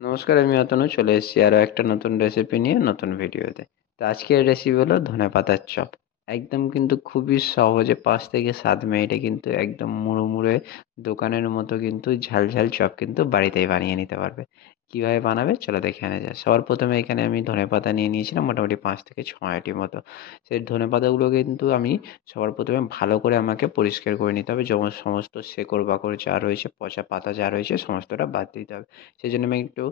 নমস্কার, আমি অতনু চলে এসেছি আরও একটা নতুন রেসিপি নিয়ে নতুন ভিডিওতে। তো আজকের রেসিপি হলো ধনেপাতার চপ। একদম কিন্তু খুবই সহজে 5 থেকে 7 মিনিটে কিন্তু একদম মুড়মুড়ে দোকানের মতো কিন্তু ঝাল চপ কিন্তু বাড়িতেই বানিয়ে নিতে পারবে। কীভাবে বানাবে চলো দেখে নেওয়া যাক। সবার প্রথমে এখানে আমি ধনেপাতা নিয়ে নিয়েছিলাম মোটামুটি 5 থেকে 6টি মতো। সেই ধনেপাতাগুলো কিন্তু আমি সবার প্রথমে ভালো করে আমাকে পরিষ্কার করে নিতে হবে, যেমন সমস্ত শেকড় বাকড় যা রয়েছে, পচা পাতা যা রয়েছে সমস্তটা বাদ দিতে হবে। সেই জন্য আমি একটু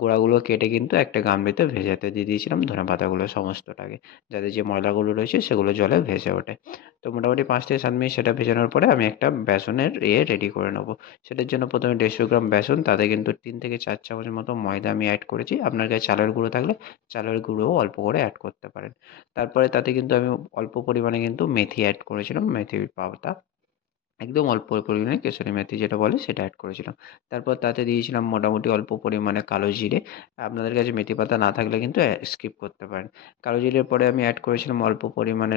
গোড়াগুলো কেটে কিন্তু একটা গামলিতে ভেজাতে দিয়ে দিয়েছিলাম ধনেপাতাগুলো সমস্তটাকে, যাতে যে ময়লাগুলো রয়েছে সেগুলো জলে ভেসে ওঠে। তো মোটামুটি 5 থেকে 7 মিনিট সেটা ভেজানোর পরে আমি একটা বেসনের রেডি করে নেবো। সেটার জন্য প্রথমে 150 গ্রাম বেসন, তাতে কিন্তু 3 থেকে 4 চামচ মতো ময়দা আমি অ্যাড করেছি। আপনার কাছে চালের গুঁড়ো থাকলে চালের গুঁড়োও অল্প করে অ্যাড করতে পারেন। তারপরে তাতে কিন্তু আমি অল্প পরিমাণে কিন্তু মেথি অ্যাড করেছিলাম, মেথির পাতা। একদম অল্প পরিমাণে কেশরি মেথি যেটা বলে সেটা অ্যাড করেছিলাম। তারপর তাতে দিয়েছিলাম মোটামুটি অল্প পরিমাণে কালো জিরে। আপনাদের কাছে মেথি পাতা না থাকলে কিন্তু স্কিপ করতে পারেন। কালো জিরের পরে আমি অ্যাড করেছিলাম অল্প পরিমাণে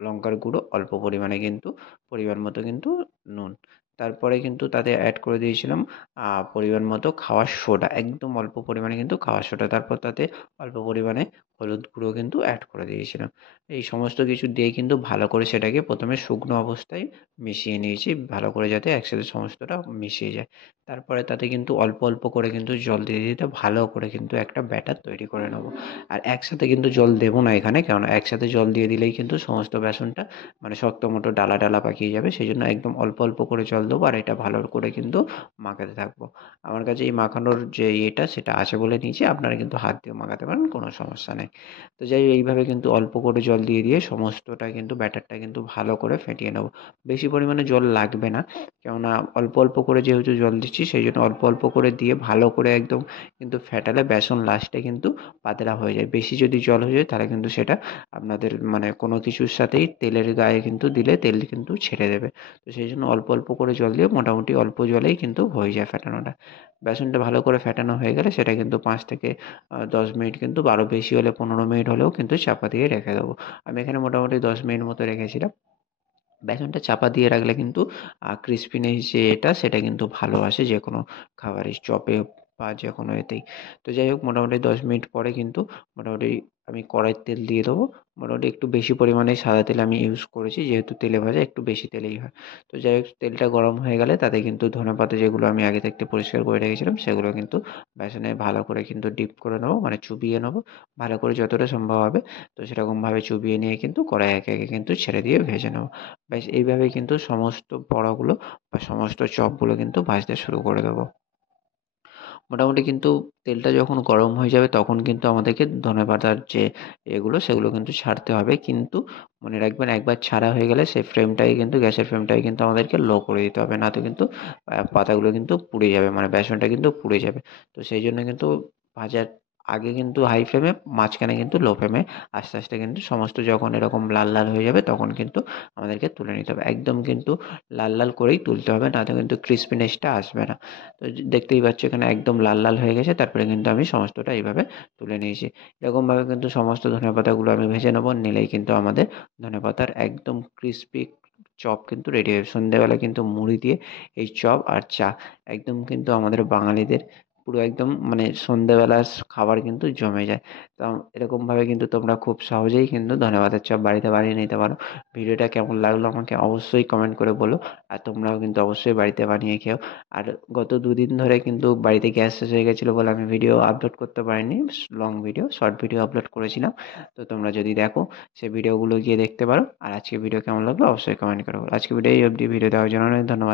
লঙ্কার গুঁড়ো, অল্প পরিমাণে কিন্তু পরিমাণ মতো কিন্তু নুন। তারপরে কিন্তু তাতে অ্যাড করে দিয়েছিলাম পরিমাণ মতো খাওয়ার সোডা, একদম অল্প পরিমাণে কিন্তু খাওয়ার সোডা। তারপর তাতে অল্প পরিমাণে হলুদ গুঁড়ো কিন্তু অ্যাড করে দিয়েছিলাম। এই সমস্ত কিছু দিয়ে কিন্তু ভালো করে সেটাকে প্রথমে শুকনো অবস্থায় মিশিয়ে নিয়েছি, ভালো করে যাতে একসাথে সমস্তটা মিশিয়ে যায়। তারপরে তাতে কিন্তু অল্প করে কিন্তু জল দিতে ভালো করে কিন্তু একটা ব্যাটার তৈরি করে নেবো। আর একসাথে কিন্তু জল দেবো না এখানে, কেননা একসাথে জল দিয়ে দিলেই কিন্তু সমস্ত বেসনটা মানে শক্ত মতো ডালা পাকিয়ে যাবে। সেই জন্য একদম অল্প করে জল দেবো, আর এটা ভালো করে কিন্তু মাখাতে থাকবো। আমার কাছে এই মাখানোর যে সেটা আছে বলে নিয়েছি, আপনারা কিন্তু হাত দিয়েও মাখাতে পারেন, কোনো সমস্যা নেই। তো যাই হোক, এইভাবে কিন্তু অল্প করে জল দিয়ে সমস্তটা কিন্তু ব্যাটারটা কিন্তু ভালো করে ফেটিয়ে নেবো। বেশি পরিমাণে জল লাগবে না, কেননা অল্প করে যেহেতু জল দিচ্ছি সেই জন্য অল্প করে দিয়ে ভালো করে একদম কিন্তু ফেটালে বেসন লাস্টে কিন্তু পাতলা হয়ে যায়। বেশি যদি জল হয়ে যায় তাহলে কিন্তু সেটা আপনাদের মানে কোনো কিছুর সাথেই তেলের গায়ে কিন্তু দিলে তেল কিন্তু ছেড়ে দেবে। তো সেই জন্য অল্প করে জল দিয়ে মোটামুটি অল্প জলেই কিন্তু হয়ে যায় ফেটানোটা। বেসনটা ভালো করে ফেটানো হয়ে গেলে সেটা কিন্তু 5 থেকে 10 মিনিট কিন্তু আরও বেশি হলে 15 মিনিট হলেও কিন্তু চাপা দিয়ে রেখে দেবো। আমি এখানে মোটামুটি 10 মিনিট মতো রেখেছিলাম। বেসনটা চাপা দিয়ে রাখলে কিন্তু ক্রিস্পিনেস সেটা কিন্তু ভালো আসে যেকোনো খাবারে, চপে বা যেকোনো এতেই। তো যাই হোক, মোটামুটি 10 মিনিট পরে কিন্তু মোটামুটি আমি কড়াইতে তেল দিয়ে দেবো। মোটামুটি একটু বেশি পরিমাণে সাদা তেল আমি ইউজ করেছি, যেহেতু তেলে ভাজা একটু বেশি তেলেই হয়। তো যাই হোক, তেলটা গরম হয়ে গেলে তাতে কিন্তু ধনেপাতা যেগুলো আমি আগে থাকতে পরিষ্কার করে রেখেছিলাম সেগুলো কিন্তু বেসনে ভালো করে কিন্তু ডিপ করে নেবো, মানে চুবিয়ে নেবো ভালো করে যতটা সম্ভব হবে। তো সেরকমভাবে চুবিয়ে নিয়ে কিন্তু কড়াই একে কিন্তু ছেড়ে দিয়ে ভেজে নেবো। ব্যাস এইভাবেই কিন্তু সমস্ত বড়াগুলো বা সমস্ত চপগুলো কিন্তু ভাজতে শুরু করে দেবো। মোটামুটি কিন্তু তেলটা যখন গরম হয়ে যাবে তখন কিন্তু আমাদেরকে ধনেপাতার যে সেগুলো কিন্তু ছাড়তে হবে। কিন্তু মনে রাখবেন, একবার ছাড়া হয়ে গেলে সেই ফ্লেমটাকে কিন্তু গ্যাসের ফ্লেমটাকে কিন্তু আমাদেরকে লো করে দিতে হবে। না তো কিন্তু পাতাগুলো কিন্তু পুড়ে যাবে, মানে বেসনটা কিন্তু পুড়ে যাবে। তো সেই জন্য কিন্তু ভাজার আগে কিন্তু হাই ফ্লেমে, মাঝখানে কিন্তু লো ফ্লেমে আস্তে কিন্তু সমস্ত যখন এরকম লাল হয়ে যাবে তখন কিন্তু আমাদেরকে তুলে নিতে হবে। একদম কিন্তু লাল করেই তুলতে হবে, না তো কিন্তু ক্রিস্পিনেসটা আসবে না। তো দেখতেই পাচ্ছ এখানে একদম লাল হয়ে গেছে। তারপরে কিন্তু আমি সমস্তটা এইভাবে তুলে নিয়েছি। এরকমভাবে কিন্তু সমস্ত ধনেপাতাগুলো আমি ভেজে নেবো। নিলেই কিন্তু আমাদের ধনেপাতার একদম ক্রিসপি চপ কিন্তু রেডি হবে। সন্ধ্যেবেলা কিন্তু মুড়ি দিয়ে এই চপ আর চা একদম কিন্তু আমাদের বাঙালিদের পুরো একদম মানে সন্ধ্যেবেলার খাবার কিন্তু জমে যায়। তো এরকমভাবে কিন্তু তোমরা খুব সহজেই কিন্তু ধনেপাতার চপ বাড়িতে বানিয়ে নিতে পারো। ভিডিওটা কেমন লাগলো আমাকে অবশ্যই কমেন্ট করে বলো। আর তোমরাও কিন্তু অবশ্যই বাড়িতে বানিয়ে খেও। আর গত 2 দিন ধরে কিন্তু বাড়িতে গ্যাস শেষ হয়ে গেছিলো বলে আমি ভিডিও আপলোড করতে পারিনি। Long video, short video upload করেছিলাম। তো তোমরা যদি দেখো সেই ভিডিওগুলো গিয়ে দেখতে পারো। আর আজকের ভিডিও কেমন লাগলো অবশ্যই কমেন্ট করে বলো। আজকের ভিডিও এই অবধি। ভিডিও দেখার জন্য অনেক ধন্যবাদ।